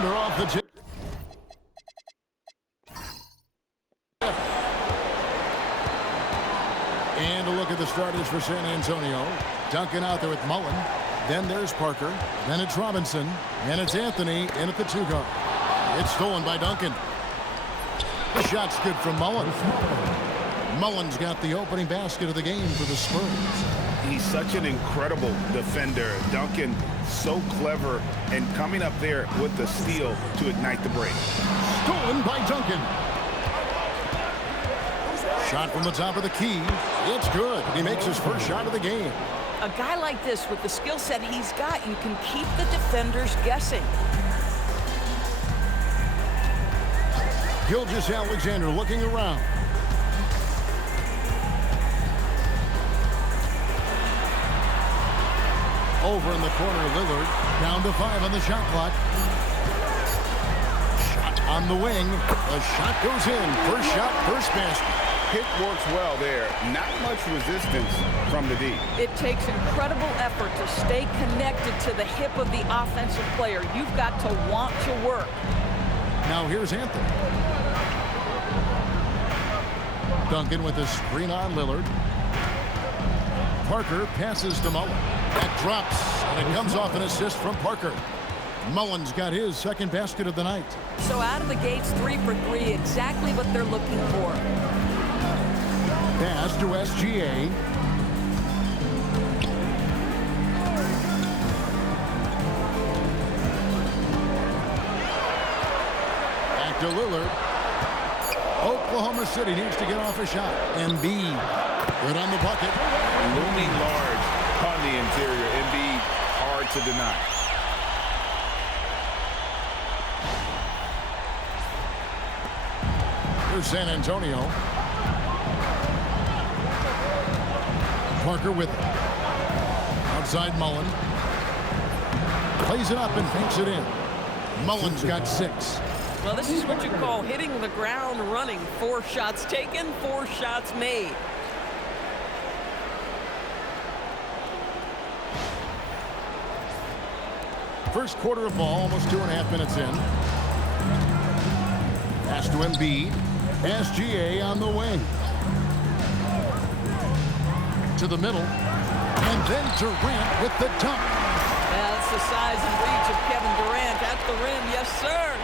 rebounder off the tip. And a look at the starters for San Antonio. Duncan out there with Mullen. Then there's Parker. Then it's Robinson. And it's Anthony in at the 2-guard. It's stolen by Duncan. The shot's good from Mullen. Mullen's got the opening basket of the game for the Spurs. He's such an incredible defender. Duncan, so clever, and coming up there with the steal to ignite the break. Stolen by Duncan. Shot from the top of the key. It's good. He makes his first shot of the game. A guy like this, with the skill set he's got, you can keep the defenders guessing. Gilgeous-Alexander looking around. Over in the corner, Lillard. Down to 5 on the shot clock. Shot on the wing. The shot goes in. First shot, first basket. Hit works well there. Not much resistance from the D. It takes incredible effort to stay connected to the hip of the offensive player. You've got to want to work. Now here's Anthony. Duncan with a screen on Lillard. Parker passes to Mullen. That drops, and it comes off an assist from Parker. Mullen's got his second basket of the night. So out of the gates, 3 for 3, exactly what they're looking for. Pass to SGA. Back to Lillard. Oklahoma City needs to get off a shot. Embiid, good on the bucket. Looming large on the interior. Embiid, hard to deny. Here's San Antonio. Parker with it. Outside Mullen. Plays it up and fakes it in. Mullen's got 6. Well, this is what you call hitting the ground running. 4 shots taken, 4 shots made. First quarter of ball, almost 2.5 minutes in. Pass to Embiid. SGA on the wing. To the middle. And then Durant with the dunk. Yeah, that's the size and reach of Kevin Durant at the rim. Yes, sir.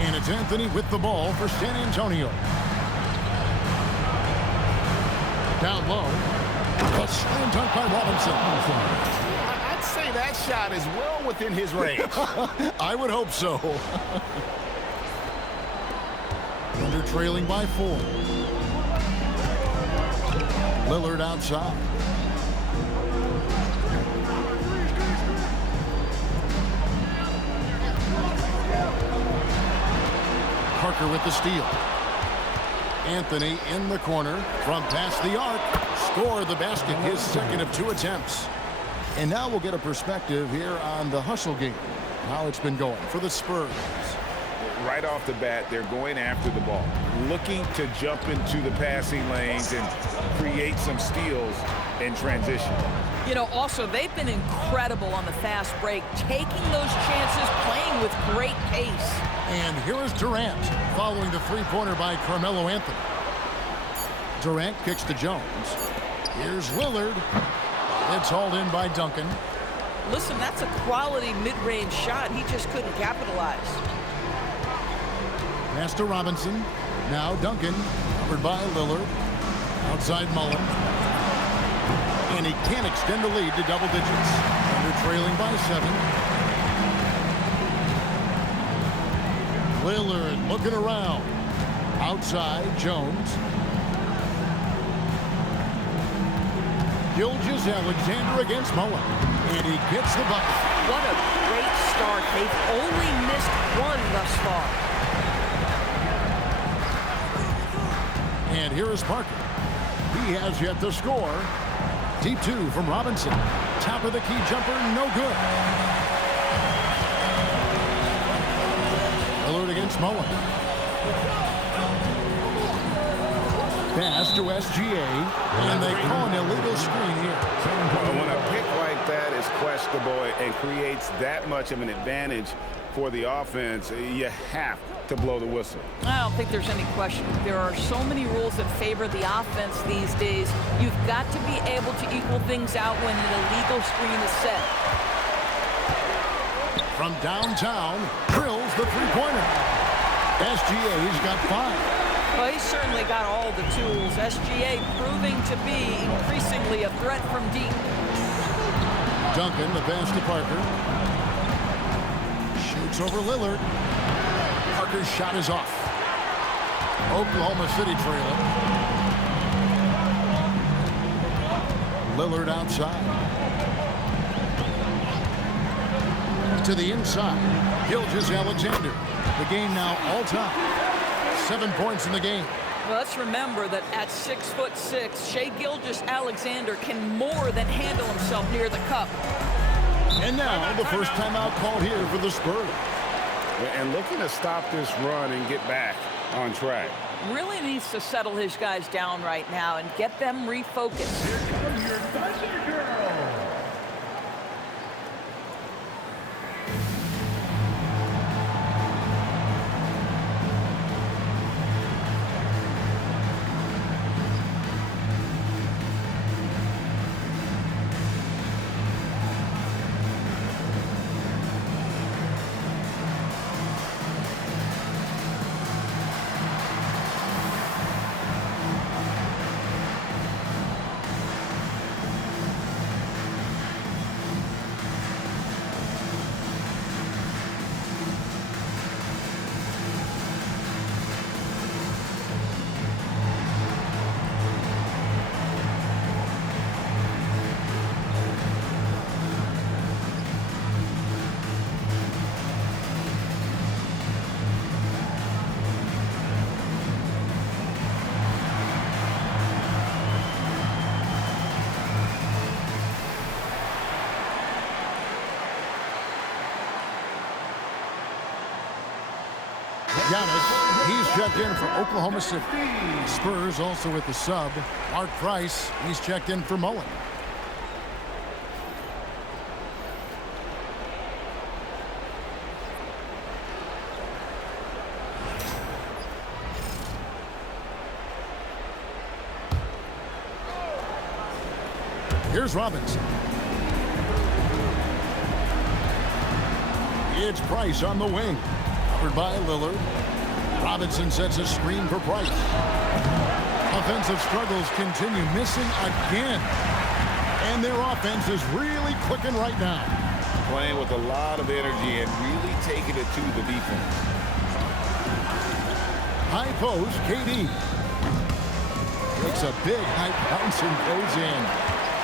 And it's Anthony with the ball for San Antonio. Down low. A slam dunk by Robinson. I'd say that shot is well within his range. I would hope so. Under trailing by 4. Lillard outside. Parker with the steal. Anthony in the corner from past the arc. Score the basket, his second of 2 attempts. And now we'll get a perspective here on the hustle game. How it's been going for the Spurs. Right off the bat, they're going after the ball, looking to jump into the passing lanes and create some steals in transition. You know, also, they've been incredible on the fast break, taking those chances, playing with great pace. And here is Durant following the 3-pointer by Carmelo Anthony. Durant kicks to Jones. Here's Lillard. It's hauled in by Duncan. Listen, that's a quality mid-range shot. He just couldn't capitalize. Pass to Robinson. Now Duncan, covered by Lillard. Outside Mullen. And he can't extend the lead to double digits. Under trailing by 7. Lillard looking around. Outside, Jones. Gilgeous-Alexander against Mullen. And he gets the bucket. What a great start. They've only missed 1 thus far. And here is Parker. He has yet to score. Deep 2 from Robinson. Top of the key jumper, no good. Lillard against Mullen. Pass to SGA, and they call an illegal screen here. When a pick like that is questionable and creates that much of an advantage for the offense, you have to blow the whistle. I don't think there's any question. There are so many rules that favor the offense these days. You've got to be able to equal things out when an illegal screen is set. From downtown, drills the three-pointer. SGA's got 5. Well, he's certainly got all the tools. SGA proving to be increasingly a threat from deep. Duncan, the pass to Parker. Shoots over Lillard. Parker's shot is off. Oklahoma City trailing. Lillard outside. To the inside. Gilgeous-Alexander. The game now all time. 7 points in the game. Well, let's remember that at 6'6", Shai Gilgeous-Alexander can more than handle himself near the cup. And now the first timeout called here for the Spurs. And looking to stop this run and get back on track. Really needs to settle his guys down right now and get them refocused. Here comes your Thunder Girl. Giannis, he's checked in for Oklahoma City. Spurs also with the sub. Mark Price, he's checked in for Mullen. Here's Robinson. It's Price on the wing. Covered by Lillard. Robinson sets a screen for Price. Offensive struggles continue, missing again. And their offense is really clicking right now. Playing with a lot of energy and really taking it to the defense. High post, KD. Takes a big high bounce and goes in.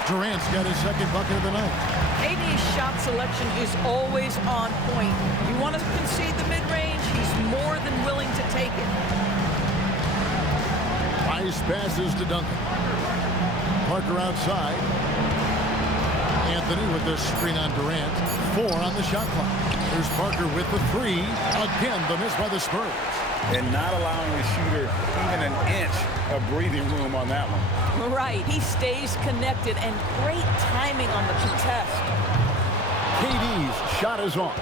Durant's got his second bucket of the night. KD's shot selection is always on point. You want to concede the mid-range, he's more than willing to take it. Price passes to Duncan. Parker outside. Anthony with the screen on Durant. 4 on the shot clock. There's Parker with the 3. Again, the miss by the Spurs. And not allowing the shooter even an inch of breathing room on that one. Right, he stays connected and great timing on the contest. KD's shot is off.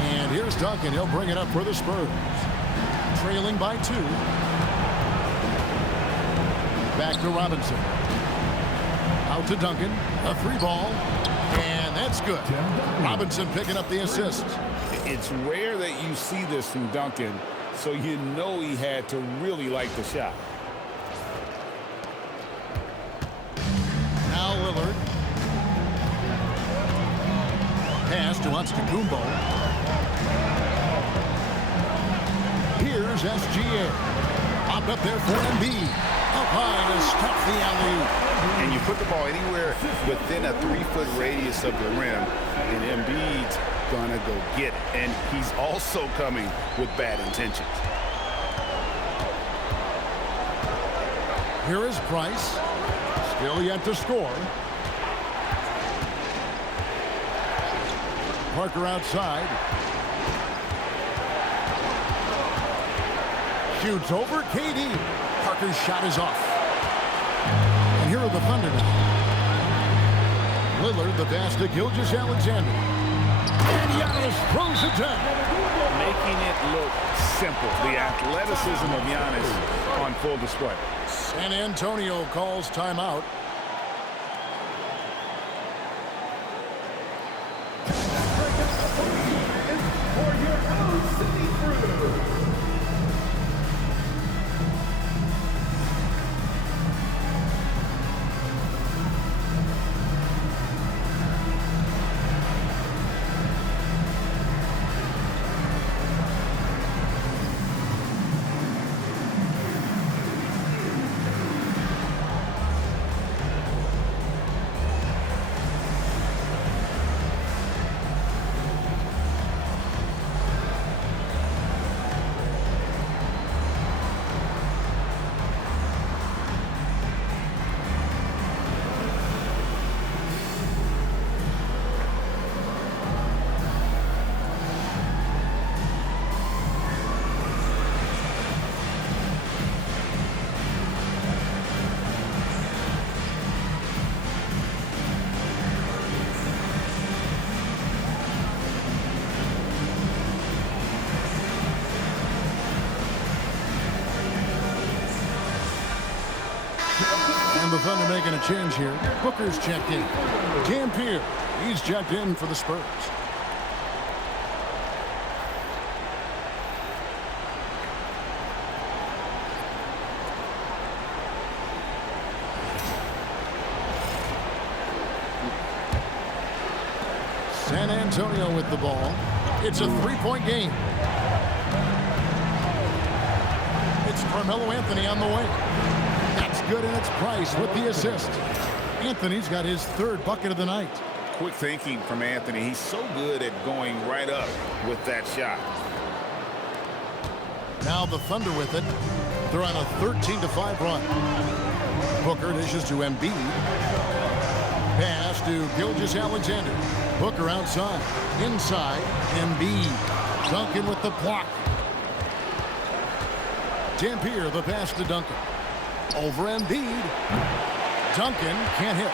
And here's Duncan. He'll bring it up for the Spurs. Trailing by 2. Back to Robinson. Out to Duncan. A 3 ball. And that's good. Robinson picking up the assist. It's rare that you see this from Duncan, so you know he had to really like the shot. Now Lillard. Pass to Antetokounmpo. Here's SGA. Popped up there for Embiid. Up high to stop the alley-oop. And you put the ball anywhere within a 3-foot radius of the rim, and Embiid's gonna go get it. And he's also coming with bad intentions. Here is Price. Still yet to score. Parker outside. Shoots over KD. Parker's shot is off. And here are the Thunder now. Lillard, the pass to Gilgeous-Alexander. And Giannis throws it down. Making it look simple. The athleticism of Giannis on full display. San Antonio calls timeout. For your own city crew. And the Thunder making a change here. Booker's checked in. Dampier, he's checked in for the Spurs. San Antonio with the ball. It's a three-point game. It's Carmelo Anthony on the wing. That's good in its price with the assist. Anthony's got his third bucket of the night. Quick thinking from Anthony. He's so good at going right up with that shot. Now the Thunder with it. They're on a 13-5 run. Booker dishes to Embiid. Pass to Gilgeous-Alexander. Booker outside. Inside. Embiid. Duncan with the block. Dampier, the pass to Duncan. Over Embiid. Duncan can't hit.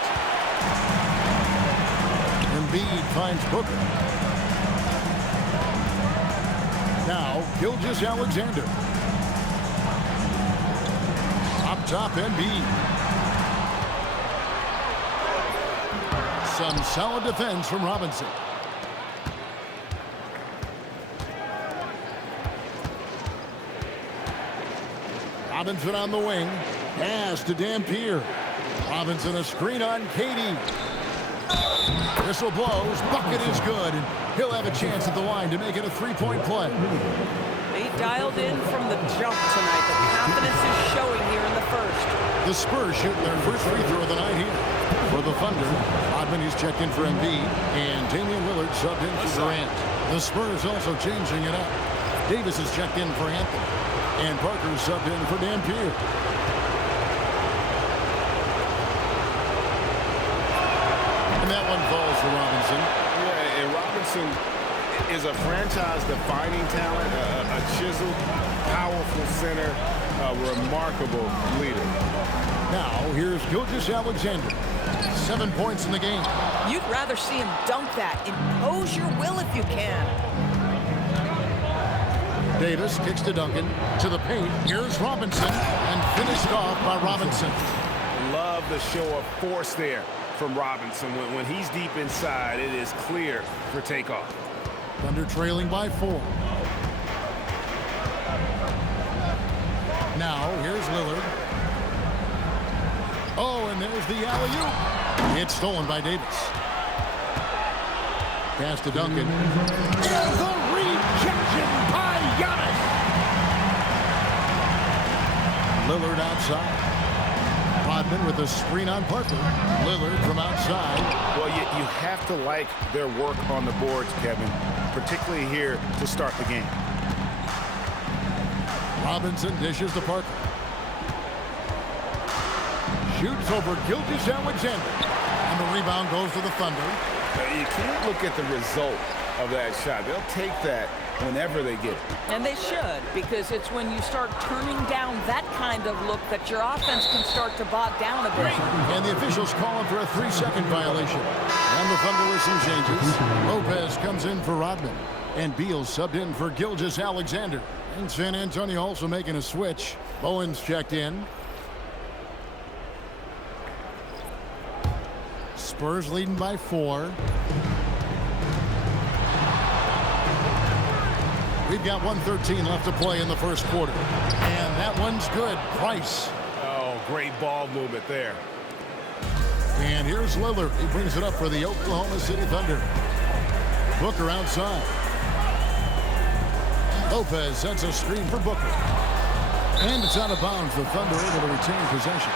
Embiid finds Booker. Now Gilgeous-Alexander. Up top, Embiid. Some solid defense from Robinson. Robinson on the wing. Pass to Dampier. Robinson a screen on Katie. Whistle blows. Bucket is good. And he'll have a chance at the line to make it a three-point play. They dialed in from the jump tonight. The confidence is showing here in the first. The Spurs shooting their first free throw of the night here. For the Thunder, Rodman, he's checked in for Embiid, and Damian Lillard subbed in for Durant. The Spurs also changing it up. Davis is checked in for Anthony, and Parker subbed in for Dampier. And that one falls for Robinson. Yeah, and Robinson is a franchise-defining talent, a chiseled, powerful center, a remarkable leader. Now, here's Gilgeous-Alexander. 7 points in the game. You'd rather see him dunk that. Impose your will if you can. Davis kicks to Duncan. To the paint. Here's Robinson. And finished off by Robinson. Love the show of force there from Robinson. When he's deep inside, it is clear for takeoff. Thunder trailing by 4. Now, here's Lillard. Oh, and there's the alley-oop. It's stolen by Davis. Pass to Duncan. And the rejection by Giannis. Lillard outside. Rodman with a screen on Parker. Lillard from outside. Well, you have to like their work on the boards, Kevin, particularly here to start the game. Robinson dishes to Parker. Shoots over Gilgeous-Alexander. And the rebound goes to the Thunder. You can't look at the result of that shot. They'll take that whenever they get it. And they should, because it's when you start turning down that kind of look that your offense can start to bog down a bit. And the officials calling for a 3-second violation. And the Thunder with some changes. Lopez comes in for Rodman. And Beal subbed in for Gilgeous-Alexander. And San Antonio also making a switch. Bowen's checked in. Spurs leading by 4. We've got 1:13 left to play in the first quarter. And that one's good. Price. Oh, great ball movement there. And here's Lillard. He brings it up for the Oklahoma City Thunder. Booker outside. Lopez sets a screen for Booker. And it's out of bounds. The Thunder able to retain possession.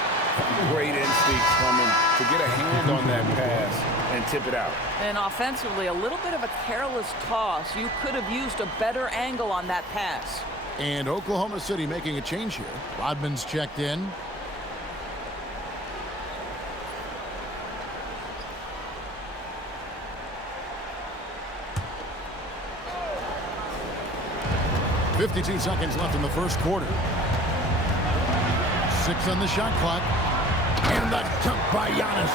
Great instincts from him to get a hand on that pass and tip it out. And offensively, a little bit of a careless toss. You could have used a better angle on that pass. And Oklahoma City making a change here. Rodman's checked in. .52 seconds left in the first quarter. 6 on the shot clock. And the dunk by Giannis.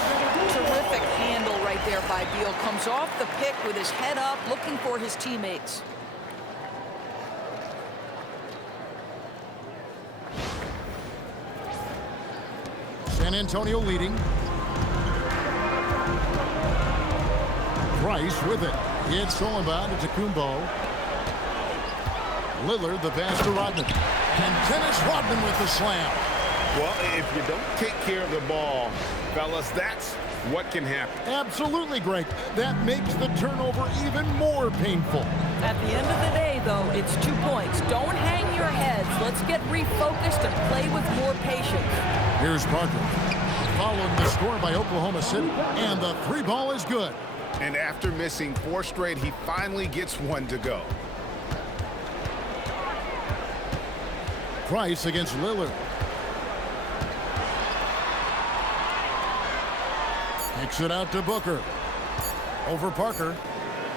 Terrific handle right there by Beal. Comes off the pick with his head up, looking for his teammates. San Antonio leading. Price with it. It's stolen by Antetokounmpo. Lillard, the pass to Rodman. And Dennis Rodman with the slam. Well, if you don't take care of the ball, fellas, that's what can happen. Absolutely, Greg. That makes the turnover even more painful. At the end of the day, though, it's 2 points. Don't hang your heads. Let's get refocused and play with more patience. Here's Parker. Following the score by Oklahoma City. And the 3 ball is good. And after missing 4 straight, he finally gets 1 to go. Price against Lillard. Kicks it out to Booker. Over Parker.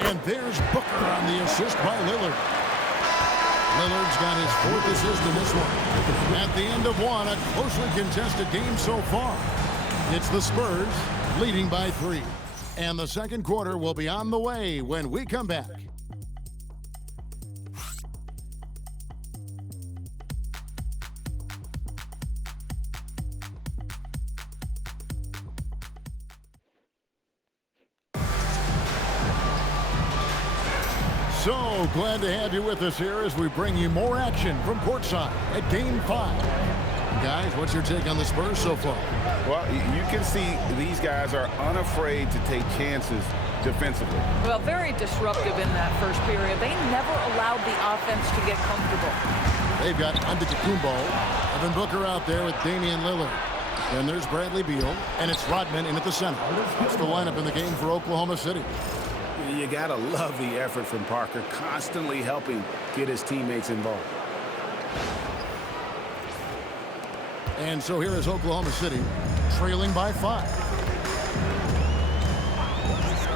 And there's Booker on the assist by Lillard. Lillard's got his 4th assist in this one. At the end of one, a closely contested game so far. It's the Spurs leading by 3. And the second quarter will be on the way when we come back. So glad to have you with us here as we bring you more action from courtside at Game 5. Guys, what's your take on the Spurs so far? Well, you can see these guys are unafraid to take chances defensively. Well, very disruptive in that first period. They never allowed the offense to get comfortable. They've got Antetokounmpo, Evan Booker out there with Damian Lillard. Then there's Bradley Beal, and it's Rodman in at the center. That's the lineup in the game for Oklahoma City. You gotta love the effort from Parker, constantly helping get his teammates involved. And so here is Oklahoma City, trailing by 5.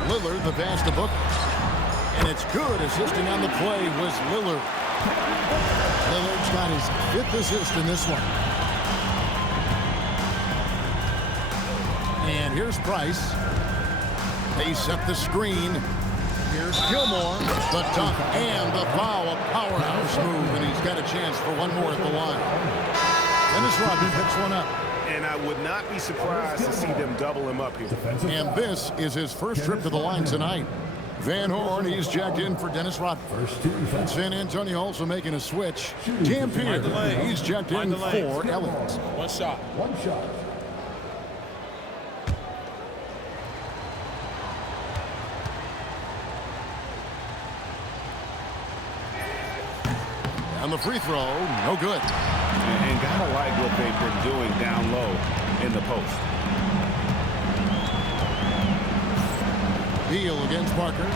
Lillard, the pass to Booker. And it's good. Assisting on the play was Lillard. Lillard's got his 5th assist in this one. And here's Price. They set the screen. Here's Gilmore, the dunk and the foul, a powerhouse move, and he's got a chance for one more at the line. Dennis Rodman picks one up. And I would not be surprised to see them double him up here. And this is his first trip to the line tonight. Van Horn, he's jacked in for Dennis Rodman. And San Antonio also making a switch. Dampier, he's jacked in for Elliott. One shot. On the free throw, no good. And gotta like what they've been doing down low in the post. Beal against Parker.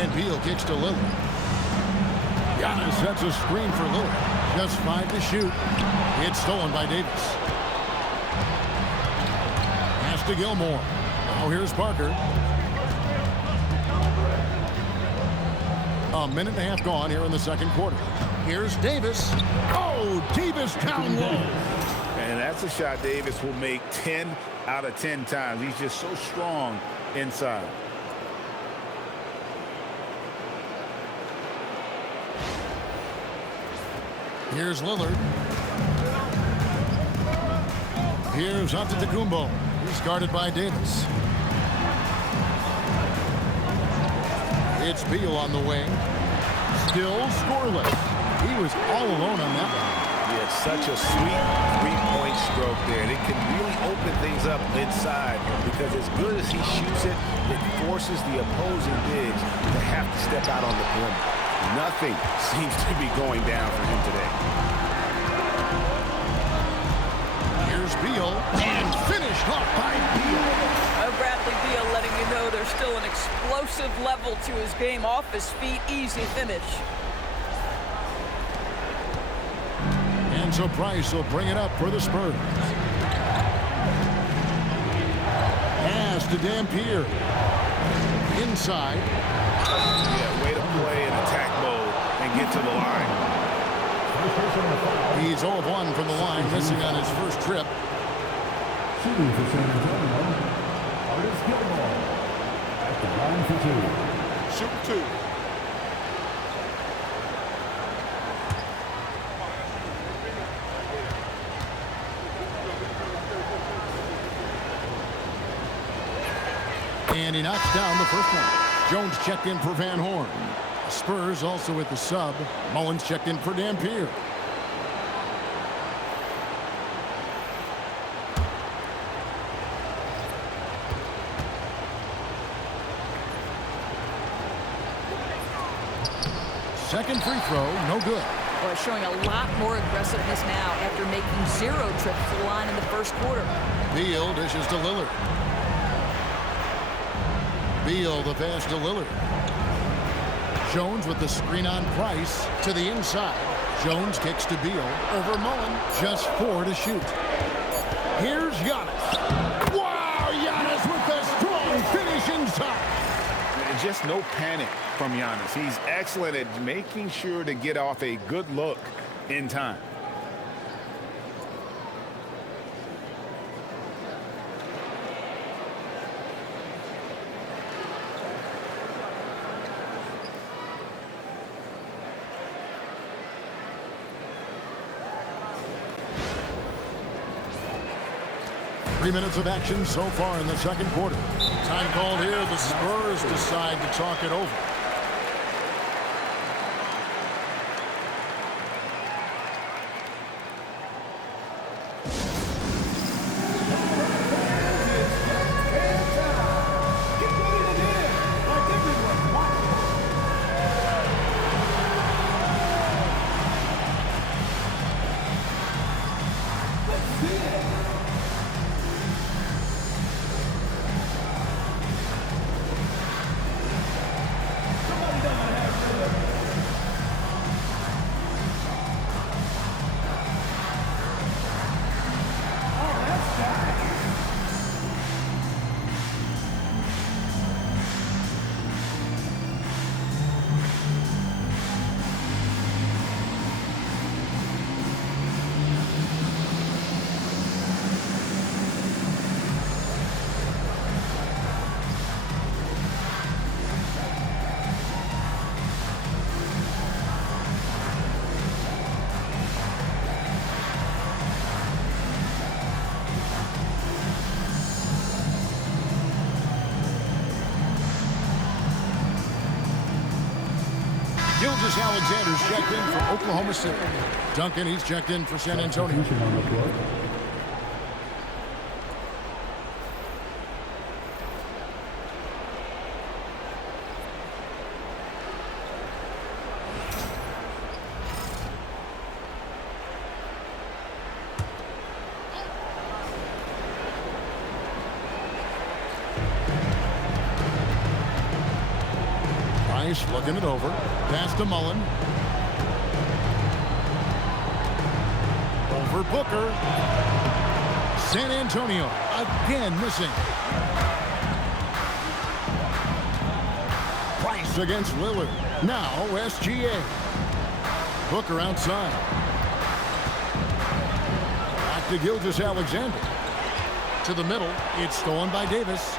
And Beal kicks to Lillard. Giannis sets a screen for Lillard. Just 5 to shoot. It's stolen by Davis. Pass to Gilmore. Now here's Parker. A minute and a half gone here in the second quarter. Here's Davis. Oh, Davis down low. And that's a shot Davis will make 10 out of 10 times. He's just so strong inside. Here's Lillard. Here's Antetokounmpo. He's guarded by Davis. It's Beal on the wing. Still scoreless. He was all alone on that one. Yeah, such a sweet three-point stroke there. And it can really open things up inside because as good as he shoots it, it forces the opposing bigs to have to step out on the perimeter. Nothing seems to be going down for him today. Here's Beal, and finished off by Beal. Bradley Beal letting you know there's still an explosive level to his game. Off his feet, easy finish. And so Price will bring it up for the Spurs. Pass to Dampier. Inside. Yeah, way to play in attack mode and get to the line. He's 0 of 1 from the line, missing on his first trip. Shooting for San Antonio, Artis Gilmore. At the line for two. Shoot two. And he knocks down the first one. Jones checked in for Van Horn. Spurs also with the sub. Mullins checked in for Dampier. Second free throw, no good. Boy, showing a lot more aggressiveness now after making 0 trips to the line in the first quarter. Beal dishes to Lillard. Beal the pass to Lillard. Jones with the screen on Price to the inside. Jones kicks to Beal. Over Mullen. Just 4 to shoot. Here's Giannis. Wow, Giannis with the strong finish inside. And just no panic from Giannis. He's excellent at making sure to get off a good look in time. Three minutes of action so far in the second quarter. Time called here. The Spurs decide to talk it over. Alexander's checked in for Oklahoma City. Duncan, he's checked in for San Antonio. Looking it over. Pass to Mullen. Over Booker. San Antonio again missing. Price Davis against Lillard. Now SGA. Booker outside. Back to Gilgeous-Alexander. To the middle. It's stolen by Davis.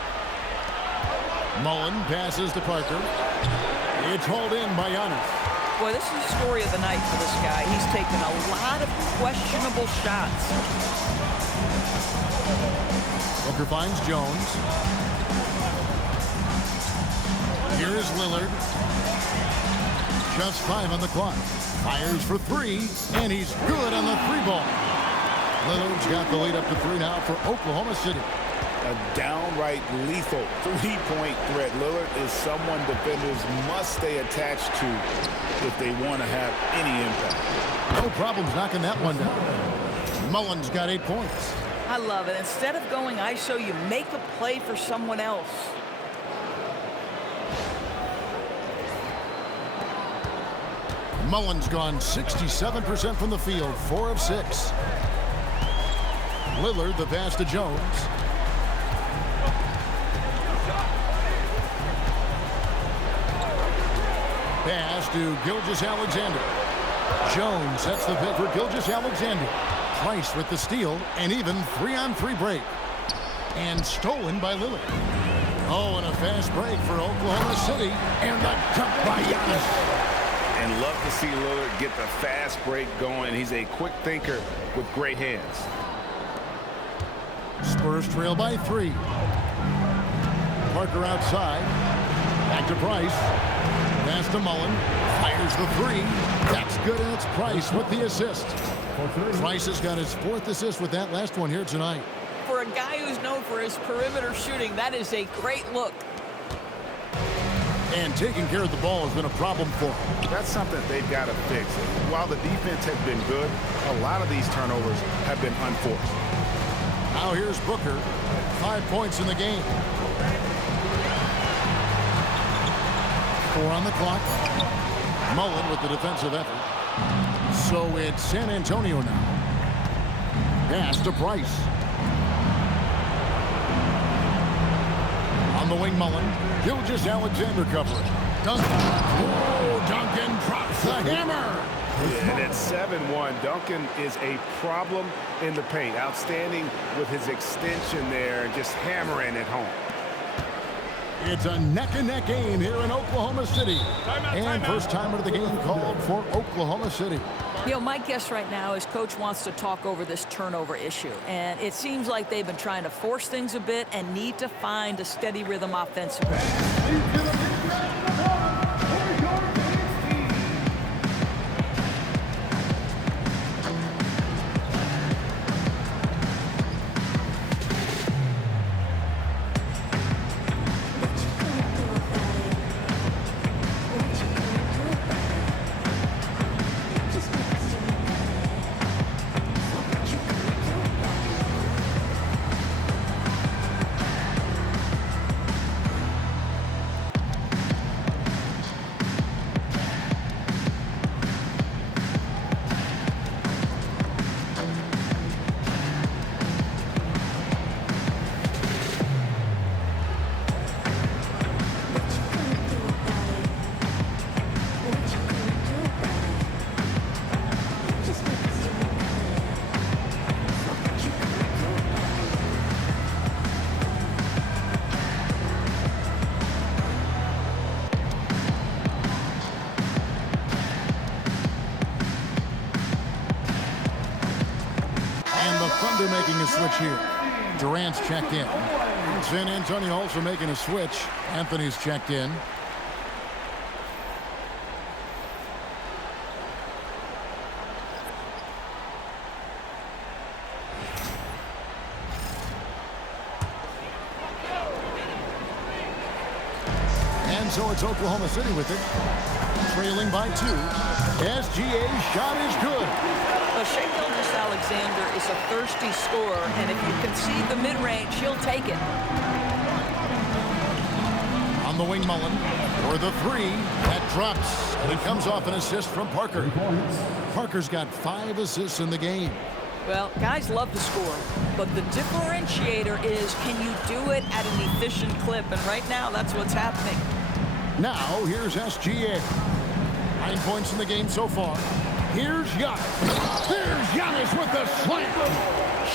Mullen passes to Parker. It's hauled in by Giannis. Boy, this is the story of the night for this guy. He's taken a lot of questionable shots. Booker finds Jones. Here is Lillard. Just 5 on the clock. Fires for 3, and he's good on the 3-ball. Lillard's got the lead up to 3 now for Oklahoma City. A downright lethal three-point threat. Lillard is someone defenders must stay attached to if they want to have any impact. No problems knocking that one down. Mullen's got 8 points. I love it. Instead of going ISO, you make a play for someone else. Mullen's gone 67% from the field, 4 of 6. Lillard, the pass to Jones. Pass to Gilgeous-Alexander. Jones sets the pick for Gilgeous-Alexander. Price with the steal, and even 3-on-3 break. And stolen by Lillard. Oh, and a fast break for Oklahoma City. And the jump by Giannis. And love to see Lillard get the fast break going. He's a quick thinker with great hands. Spurs trail by 3. Parker outside. Back to Price. Pass to Mullen. Fires the 3. That's good, and it's Price with the assist. Price has got his 4th assist with that last one here tonight. For a guy who's known for his perimeter shooting, that is a great look. And taking care of the ball has been a problem for him. That's something they've got to fix. While the defense has been good, a lot of these turnovers have been unforced. Now here's Booker. 5 points in the game. 4 on the clock. Mullen with the defensive effort. So it's San Antonio now. Pass to Price. On the wing, Mullen. Gilgeous-Alexander covering. Duncan. Oh, Duncan drops the hammer. And at 7-1, Duncan is a problem in the paint. Outstanding with his extension there, just hammering it home. It's a neck-and-neck game here in Oklahoma City. And first timer of the game called for Oklahoma City. You know, my guess right now is Coach wants to talk over this turnover issue. And it seems like they've been trying to force things a bit and need to find a steady rhythm offensively. Thunder making a switch here. Durant's checked in. San Antonio also making a switch. Anthony's checked in. And so it's Oklahoma City with it. Trailing by 2. SGA's shot is good. Shai Gilgeous-Alexander is a thirsty scorer, and if you concede the mid-range, he'll take it. On the wing, Mullen for the 3. That drops, and it comes off an assist from Parker. Parker's got 5 assists in the game. Well, guys love to score, but the differentiator is, can you do it at an efficient clip? And right now, that's what's happening. Now, here's SGA. 9 points in the game so far. Here's Giannis. There's Giannis with the slam.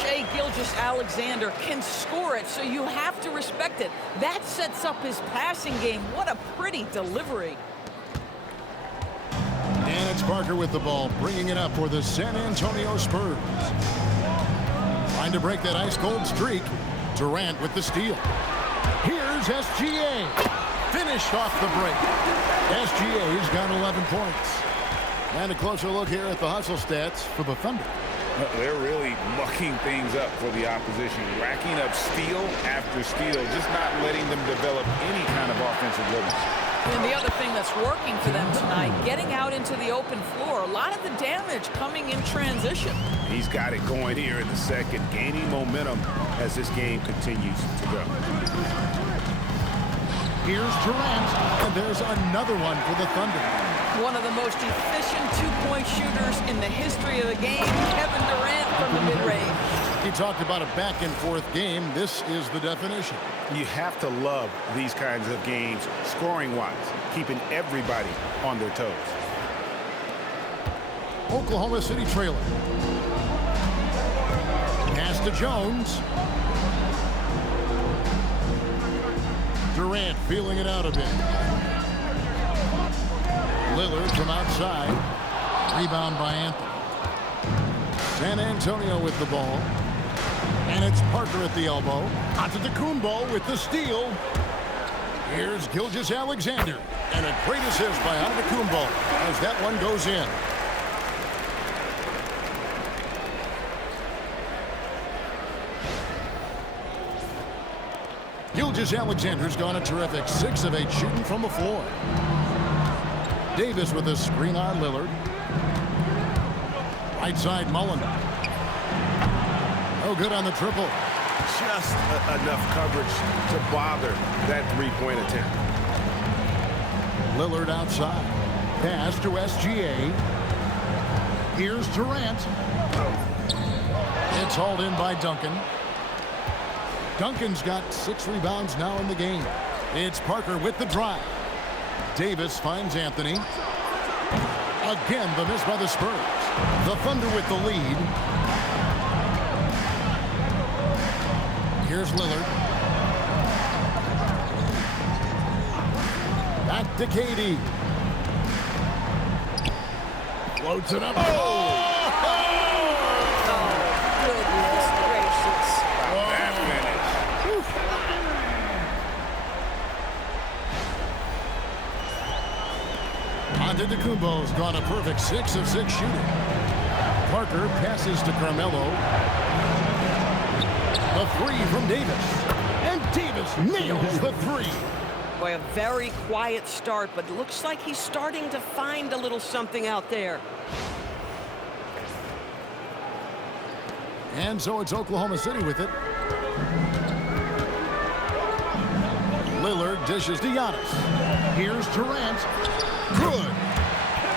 Shai Gilgeous-Alexander can score it, so you have to respect it. That sets up his passing game. What a pretty delivery. And it's Parker with the ball, bringing it up for the San Antonio Spurs. Trying to break that ice-cold streak. Durant with the steal. Here's SGA. Finished off the break. SGA's got 11 points. And a closer look here at the hustle stats for the Thunder. They're really mucking things up for the opposition, racking up steal after steal, just not letting them develop any kind of offensive rhythm. And the other thing that's working for them tonight, getting out into the open floor. A lot of the damage coming in transition. He's got it going here in the second, gaining momentum as this game continues to go. Here's Durant, and there's another one for the Thunder. One of the most efficient two-point shooters in the history of the game, Kevin Durant from the mid-range. He talked about a back-and-forth game. This is the definition. You have to love these kinds of games, scoring-wise, keeping everybody on their toes. Oklahoma City trailer. Pass to Jones. Durant feeling it out a bit. Lillard from outside. Rebound by Anthony. San Antonio with the ball. And it's Parker at the elbow. Antetokounmpo with the steal. Here's Gilgeous-Alexander. And a great assist by Antetokounmpo as that one goes in. Gilgeous-Alexander's gone a terrific 6 of 8 shooting from the floor. Davis with a screen on Lillard. Right side Mullen. No good on the triple. Just enough coverage to bother that three-point attempt. Lillard outside. Pass to SGA. Here's Durant. It's hauled in by Duncan. Duncan's got 6 rebounds now in the game. It's Parker with the drive. Davis finds Anthony. Again, the miss by the Spurs. The Thunder with the lead. Here's Lillard. Back to KD. Floats it up. Oh! Goodness gracious. That finish. Antetokounmpo's gone a perfect 6 of 6 shooting. Parker passes to Carmelo. The 3 from Davis. And Davis nails the 3. Boy, a very quiet start, but looks like he's starting to find a little something out there. And so it's Oklahoma City with it. Lillard dishes to Giannis. Here's Durant. Good.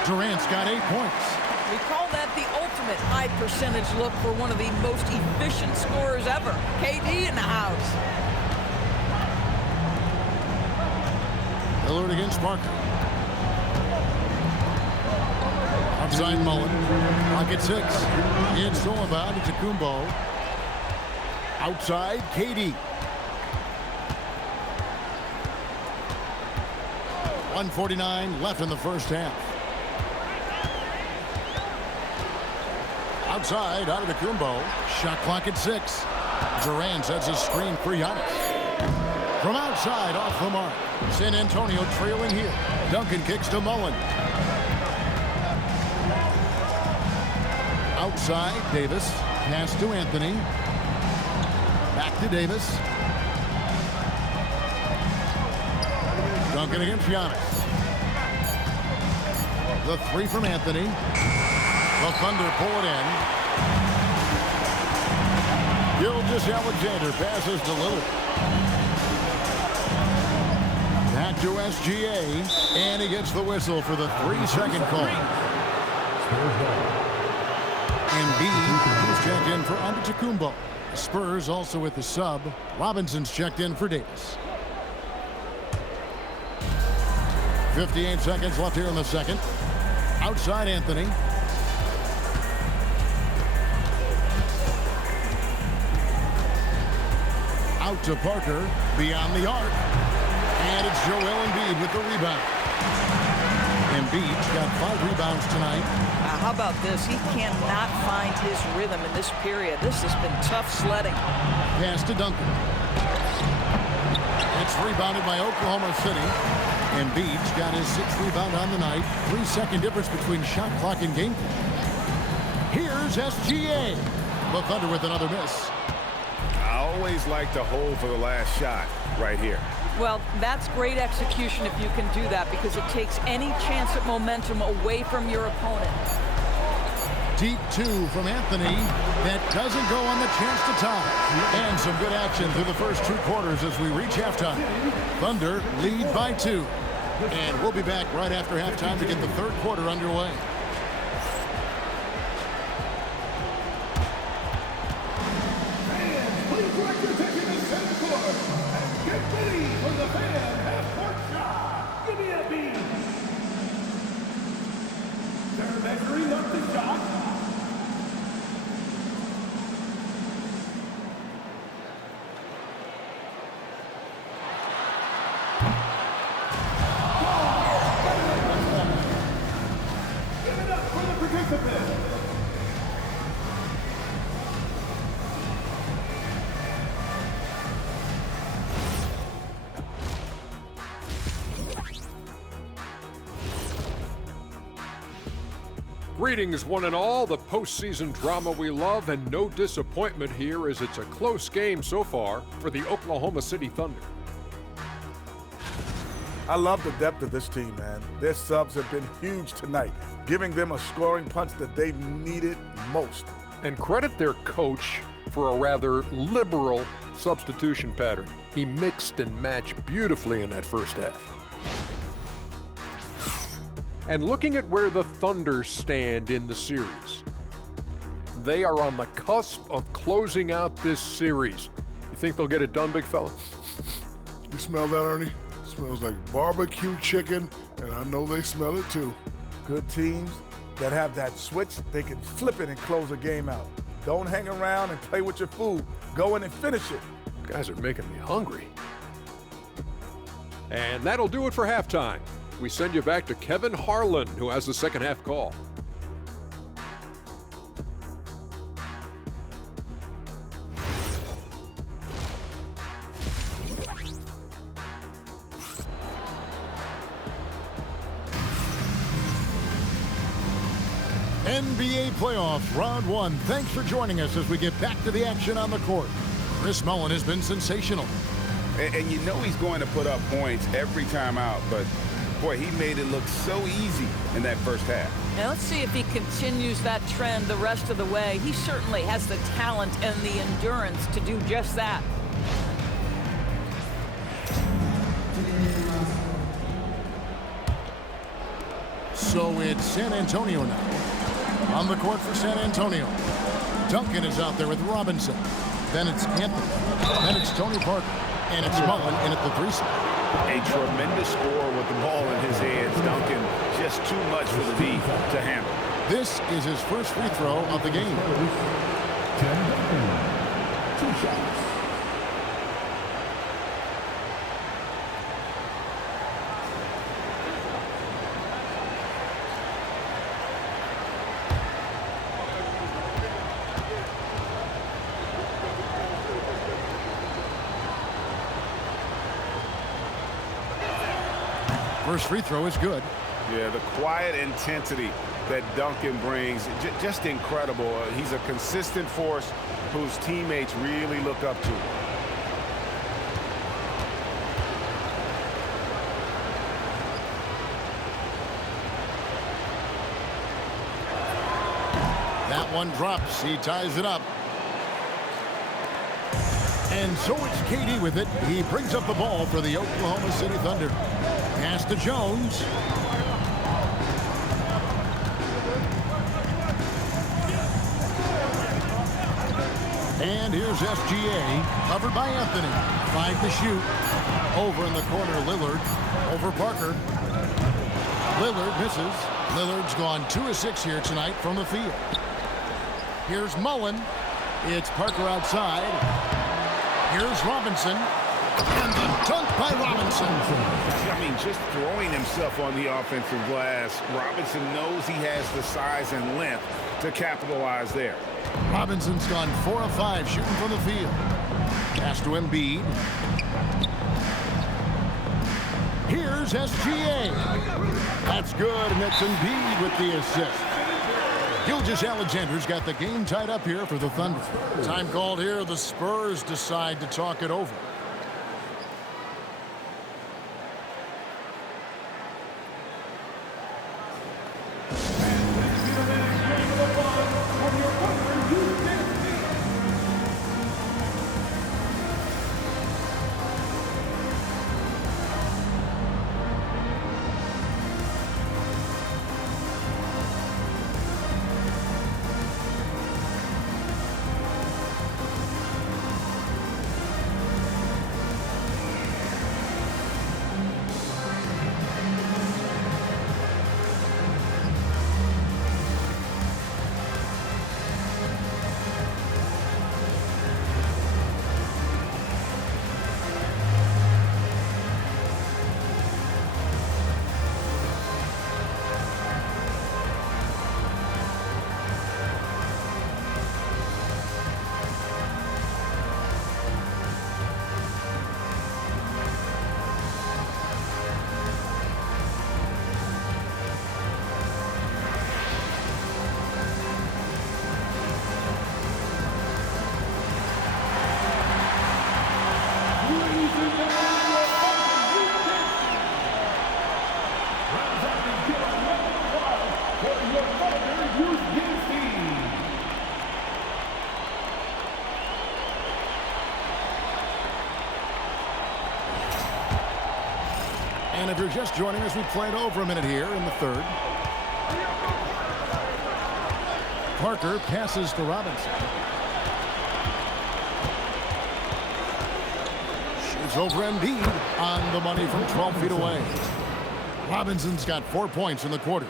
Durant's got 8 points. We call that the ultimate high percentage look for one of the most efficient scorers ever. KD in the house. Lillard against Parker. Outside Mullen. Pocket 6. It's Solomon to Antetokounmpo. Outside KD. 1:49 left in the first half. Outside, Antetokounmpo. Shot clock at 6. Durant sets a screen for Giannis. From outside, off the mark. San Antonio trailing here. Duncan kicks to Mullen. Outside, Davis. Pass to Anthony. Back to Davis. Duncan against Giannis. The 3 from Anthony. The Thunder pull it in. Gilgeous-Alexander passes to Lillard. Back to SGA. And he gets the whistle for the 3-second call. Embiid is checked in for Antetokounmpo. Spurs also with the sub. Robinson's checked in for Davis. 58 seconds left here in the second. Outside Anthony. Out to Parker. Beyond the arc. And it's Joel Embiid with the rebound. Embiid's got 5 rebounds tonight. How about this? He cannot find his rhythm in this period. This has been tough sledding. Pass to Duncan. It's rebounded by Oklahoma City. Embiid's got his 6th rebound on the night. 3-second difference between shot clock and game clock. Here's SGA. The Thunder with another miss. I always like to hold for the last shot right here. Well, that's great execution if you can do that, because it takes any chance at momentum away from your opponent. Deep 2 from Anthony. That doesn't go on the chance to tie. And some good action through the first 2 quarters as we reach halftime. Thunder lead by 2. And we'll be back right after halftime to get the 3rd quarter underway. Fans, please direct your attention to center court and get ready for the fan half-court shot. Give me a beat. They're measuring up the shot. Give it up for the participants. Greetings, one and all. The postseason drama we love, and no disappointment here as it's a close game so far for the Oklahoma City Thunder. I love the depth of this team, man. Their subs have been huge tonight, giving them a scoring punch that they needed most. And credit their coach for a rather liberal substitution pattern. He mixed and matched beautifully in that first half. And looking at where the Thunder stand in the series, they are on the cusp of closing out this series. You think they'll get it done, big fella? You smell that, Ernie? Smells like barbecue chicken, and I know they smell it too. Good teams that have that switch, they can flip it and close a game out. Don't hang around and play with your food. Go in and finish it. Guys are making me hungry. And that'll do it for halftime. We send you back to Kevin Harlan, who has the second half call. NBA playoffs, round 1. Thanks for joining us as we get back to the action on the court. Chris Mullin has been sensational. And you know he's going to put up points every time out, but boy, he made it look so easy in that first half. Now let's see if he continues that trend the rest of the way. He certainly has the talent and the endurance to do just that. So it's San Antonio now. On the court for San Antonio. Duncan is out there with Robinson. Then it's Anthony. Then it's Tony Parker. And it's Mullin in at the 3 spot. A tremendous score with the ball in his hands. Duncan just too much for the D to handle. This is his first free throw of the game. 10 Duncan. 2 shots. First free throw is good. Yeah, the quiet intensity that Duncan brings, just incredible. He's a consistent force whose teammates really look up to. That one drops. He ties it up. And so it's KD with it. He brings up the ball for the Oklahoma City Thunder. Pass to Jones. And here's SGA, covered by Anthony. 5 to shoot. Over in the corner, Lillard. Over Parker. Lillard misses. Lillard's gone 2 of 6 here tonight from the field. Here's Mullen. It's Parker outside. Here's Robinson. And the dunk by Robinson. I mean, just throwing himself on the offensive glass. Robinson knows he has the size and length to capitalize there. Robinson's gone 4 of 5 shooting from the field. Pass to Embiid. Here's SGA. That's good, and it's Embiid with the assist. Gilgeous-Alexander's got the game tied up here for the Thunder. Time called here. The Spurs decide to talk it over. And if you're just joining us, we played over a minute here in the third. Parker passes to Robinson. Shoots over Embiid on the money from 12 feet away. Robinson's got 4 points in the quarter.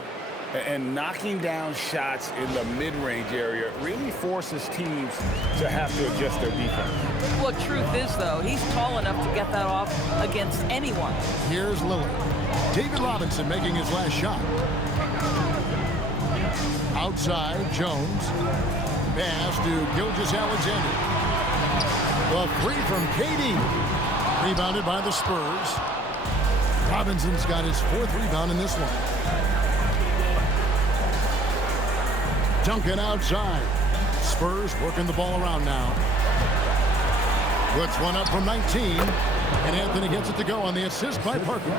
And knocking down shots in the mid-range area really forces teams to have to adjust their defense. Well, truth is, though, he's tall enough to get that off against anyone. Here's Lillard. David Robinson making his last shot. Outside, Jones. Pass to Gilgeous-Alexander. The three from KD. Rebounded by the Spurs. Robinson's got his 4th rebound in this one. Duncan outside. Spurs working the ball around now. Puts one up from 19. And Anthony gets it to go on the assist by Parker.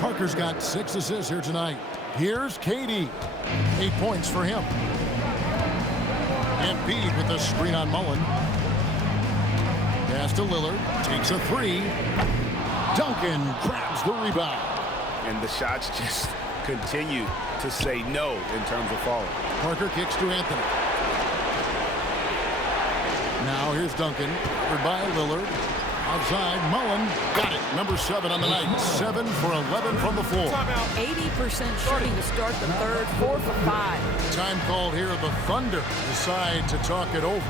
Parker's got 6 assists here tonight. Here's KD. 8 points for him. Embiid with the screen on Mullen. Pass to Lillard. Takes a 3. Duncan grabs the rebound. And the shots just continue to say no in terms of falling. Parker kicks to Anthony. Now here's Duncan. Covered by Lillard. Outside, Mullen. Got it. Number 7 on the night. 7 for 11 from the floor. 80% shooting to start the third. 4 for 5. Time called here. The Thunder decide to talk it over.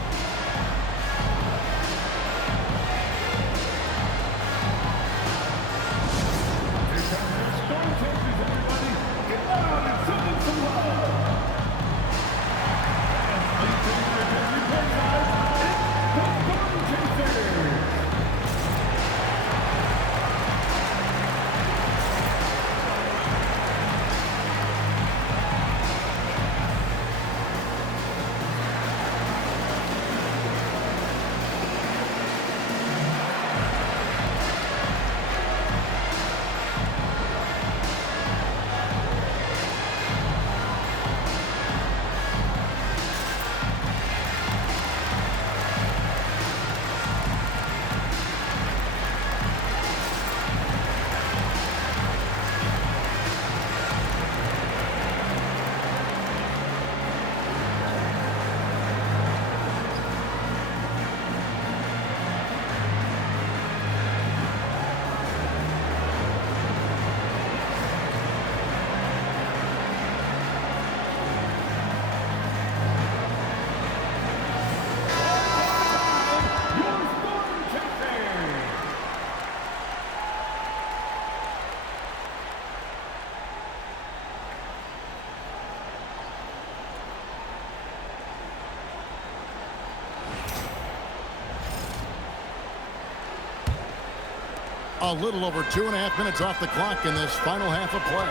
A little over 2.5 minutes off the clock in this final half of play.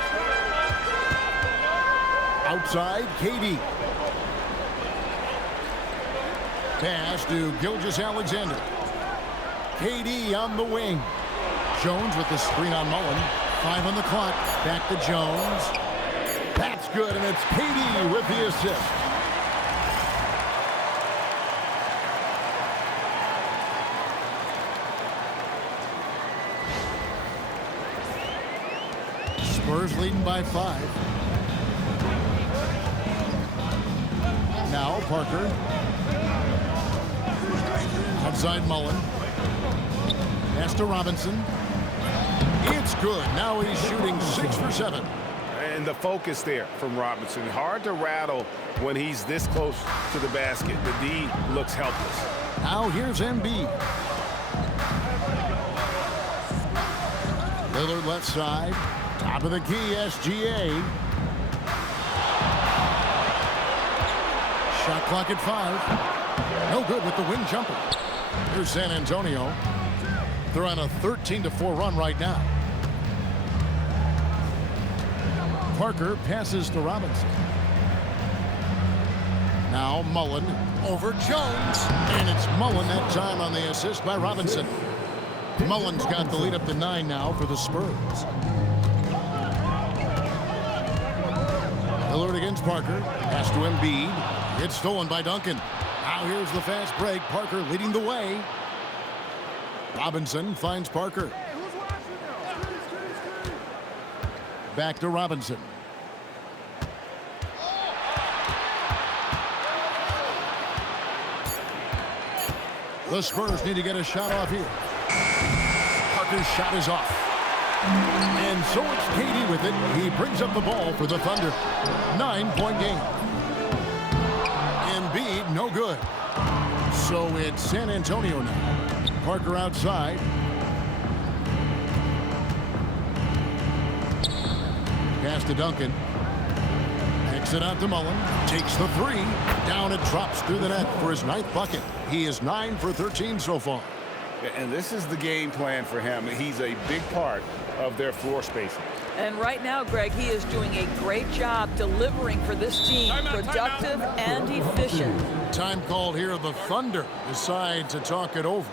Outside, KD. Pass to Gilgeous-Alexander. KD on the wing. Jones with the screen on Mullen. 5 on the clock. Back to Jones. That's good, and it's KD with the assist. Spurs leading by 5. Now Parker. Outside Mullen. Pass to Robinson. It's good. Now he's shooting 6 for 7. And the focus there from Robinson. Hard to rattle when he's this close to the basket. The D looks helpless. Now here's Embiid. Lillard left side. Top of the key, SGA. Shot clock at 5. No good with the wing jumper. Here's San Antonio. They're on a 13-4 run right now. Parker passes to Robinson. Now Mullen over Jones. And it's Mullen that time on the assist by Robinson. Mullen's got the lead up to 9 now for the Spurs. Lillard against Parker. Pass to Embiid. It's stolen by Duncan. Now here's the fast break. Parker leading the way. Robinson finds Parker. Back to Robinson. The Spurs need to get a shot off here. Parker's shot is off. And so it's KD with it. He brings up the ball for the Thunder. 9-point game. Embiid, no good. So it's San Antonio now. Parker outside. Pass to Duncan. Kicks it out to Mullen. Takes the 3. Down it drops through the net for his 9th bucket. He is 9 for 13 so far. And this is the game plan for him. He's a big part of their floor spacing. And right now, Greg, he is doing a great job delivering for this team. Productive and efficient. Time called here. The Thunder decide to talk it over.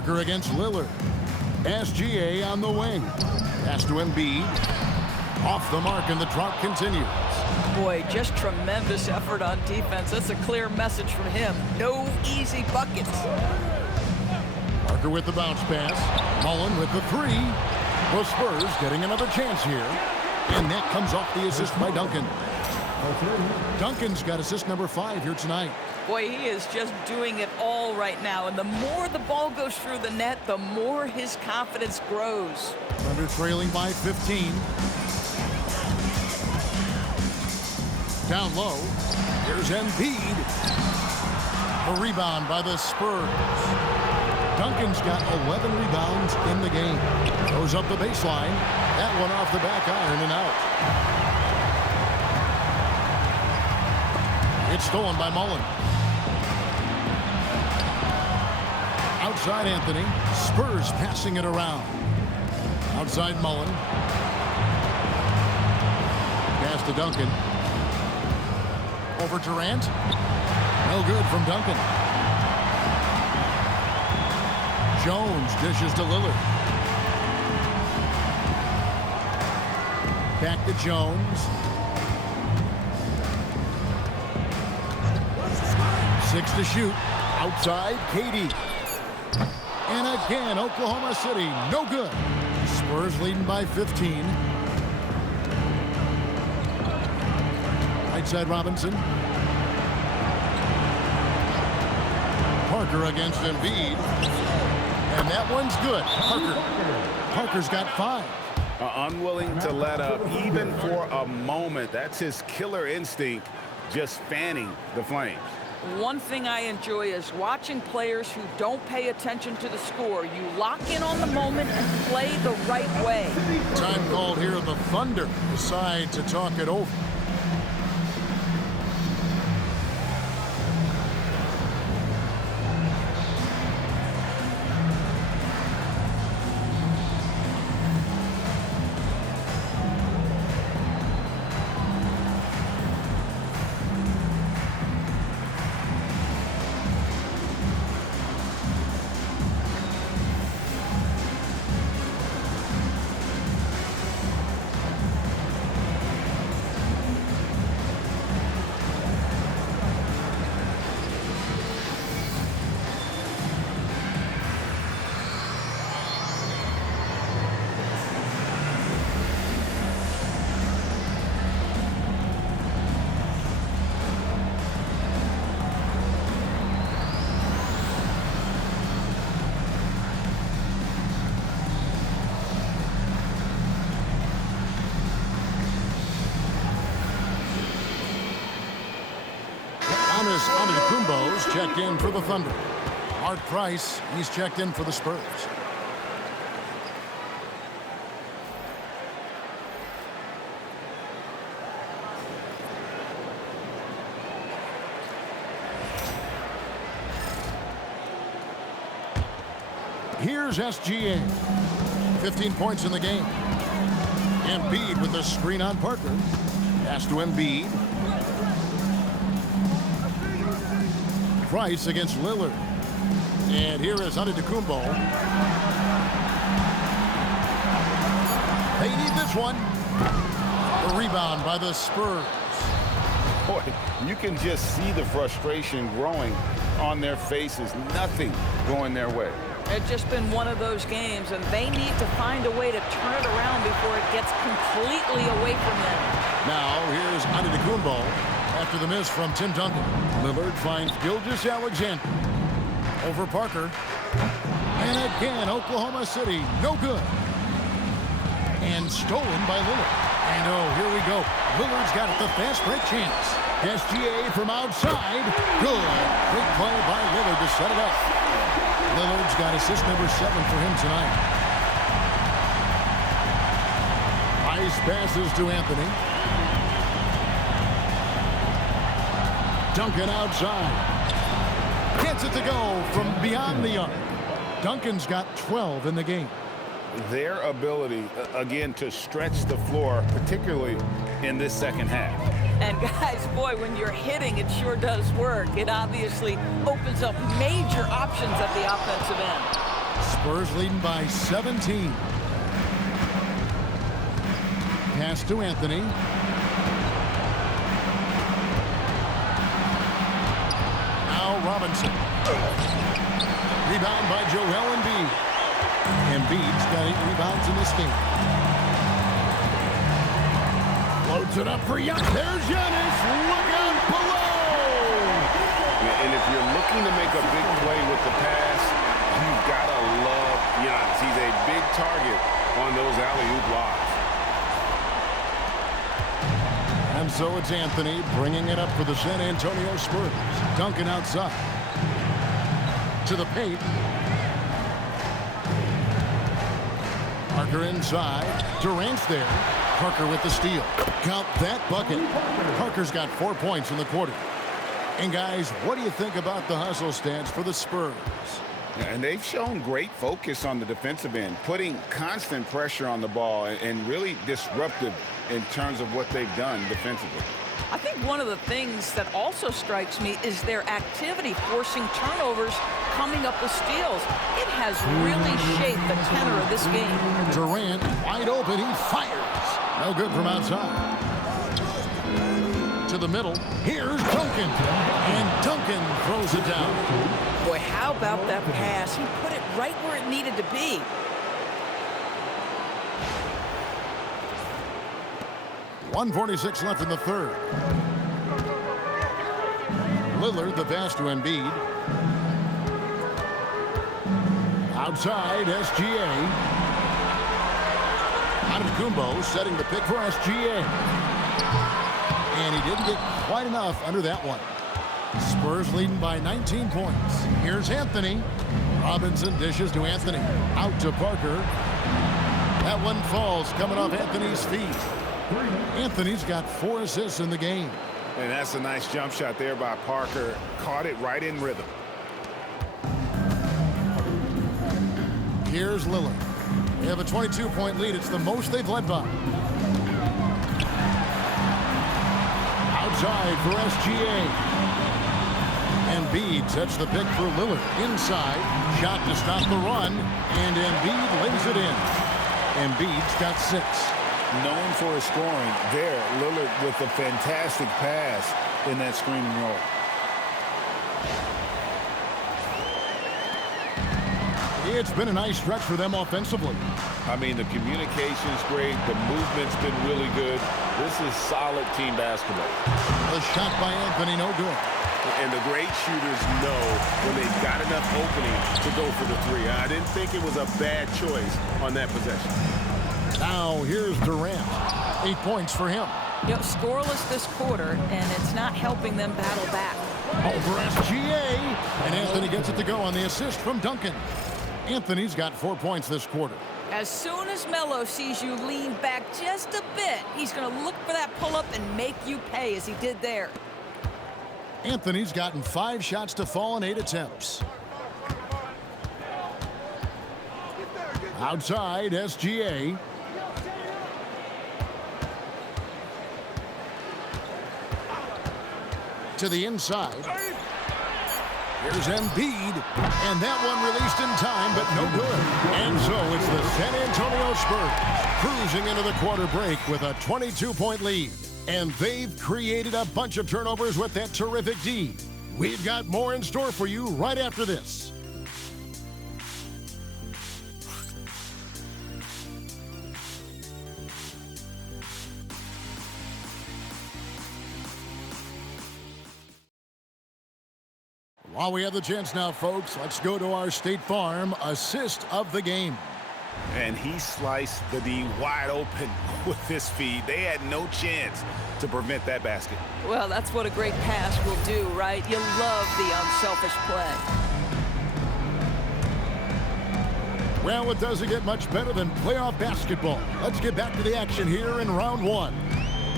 Parker against Lillard. SGA on the wing. Pass to Embiid. Off the mark, and the drought continues. Boy, just tremendous effort on defense. That's a clear message from him. No easy buckets. Parker with the bounce pass. Mullen with the 3. The Spurs getting another chance here. And that comes off the assist by Duncan. Duncan's got assist number 5 here tonight. Boy, he is just doing it all right now. And the more the ball goes through the net, the more his confidence grows. Thunder trailing by 15. Down low. Here's Embiid. A rebound by the Spurs. Duncan's got 11 rebounds in the game. Goes up the baseline. That one off the back iron and out. It's stolen by Mullen. Outside Anthony. Spurs passing it around. Outside Mullen. Pass to Duncan. Over Durant. No good from Duncan. Jones dishes to Lillard. Back to Jones. 6 to shoot. Outside, KD. And again, Oklahoma City, no good. Spurs leading by 15. Right side Robinson. Parker against Embiid. And that one's good. Parker's got 5. Unwilling to let up even for a moment. That's his killer instinct, just fanning the flames. One thing I enjoy is watching players who don't pay attention to the score. You lock in on the moment and play the right way. Time called here. The Thunder decide to talk it over. Antetokounmpo's checked in for the Thunder. Art Price, he's checked in for the Spurs. Here's SGA. 15 points in the game. Embiid with the screen on Parker. Pass to Embiid. Price against Lillard. And here is Antetokounmpo. They need this one. The rebound by the Spurs. Boy, you can just see the frustration growing on their faces. Nothing going their way. It's just been one of those games, and they need to find a way to turn it around before it gets completely away from them. Now, here's Antetokounmpo after the miss from Tim Duncan. Lillard finds Gilgeous-Alexander. Over Parker. And again, Oklahoma City, no good. And stolen by Lillard. And oh, here we go. Lillard's got it, the fast break chance. SGA from outside. Good. Big play by Lillard to set it up. Lillard's got assist number 7 for him tonight. Nice passes to Anthony. Duncan outside. Gets it to go from beyond the arc. Duncan's got 12 in the game. Their ability, again, to stretch the floor, particularly in this second half. And guys, boy, when you're hitting, it sure does work. It obviously opens up major options at the offensive end. Spurs leading by 17. Pass to Anthony. Now Robinson. Rebound by Joel Embiid. Embiid's got 8 rebounds in this game. Low Puts it up for Giannis. There's Giannis. Look out below. Yeah, and if you're looking to make a big play with the pass, you've got to love Giannis. He's a big target on those alley-oop lobs. And so it's Anthony bringing it up for the San Antonio Spurs. Duncan outside. To the paint. Parker inside. Durant's there. Parker with the steal. Count that bucket. Parker's got 4 points in the quarter. And guys, what do you think about the hustle stats for the Spurs? And they've shown great focus on the defensive end, putting constant pressure on the ball and really disruptive in terms of what they've done defensively. I think one of the things that also strikes me is their activity forcing turnovers, coming up with steals. It has really shaped the tenor of this game. Durant wide open. He fires. No good from outside. To the middle. Here's Duncan. And Duncan throws it down. Boy, how about that pass? He put it right where it needed to be. .146 left in the third. Lillard, the pass to Embiid. Outside, SGA. Antetokounmpo setting the pick for SGA. And he didn't get quite enough under that one. Spurs leading by 19 points. Here's Anthony. Robinson dishes to Anthony. Out to Parker. That one falls coming off Anthony's feet. Anthony's got 4 assists in the game. And that's a nice jump shot there by Parker. Caught it right in rhythm. Here's Lillard. They have a 22-point lead. It's the most they've led by. Outside for SGA. Embiid sets the pick for Lillard. Inside. Shot to stop the run. And Embiid lays it in. Embiid's got 6. Known for his scoring there, Lillard with a fantastic pass in that screen and roll. It's been a nice stretch for them offensively. I mean, the communication's great. The movement's been really good. This is solid team basketball. The shot by Anthony, no good. And the great shooters know when they've got enough opening to go for the three. I didn't think it was a bad choice on that possession. Now here's Durant. 8 points for him. You know, scoreless this quarter, and it's not helping them battle back. Over SGA. And Anthony gets it to go on the assist from Duncan. Anthony's got 4 points this quarter. As soon as Melo sees you lean back just a bit, he's going to look for that pull-up and make you pay as he did there. Anthony's gotten 5 shots to fall in 8 attempts. Outside, SGA. To the inside. Here's Embiid, and that one released in time, but no good. And so it's the San Antonio Spurs cruising into the quarter break with a 22-point lead. And they've created a bunch of turnovers with that terrific D. We've got more in store for you right after this. While we have the chance now, folks, let's go to our State Farm assist of the game. And he sliced the D wide open with his feed. They had no chance to prevent that basket. Well, that's what a great pass will do, right? You love the unselfish play. Well, it doesn't get much better than playoff basketball. Let's get back to the action here in round 1.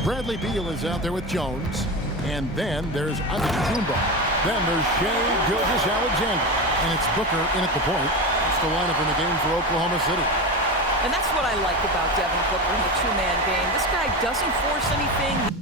Bradley Beal is out there with Jones. And then there's Antetokounmpo. Then there's Shai Gilgeous-Alexander. And it's Booker in at the point. That's the lineup in the game for Oklahoma City. And that's what I like about Devin Booker in the two-man game. This guy doesn't force anything.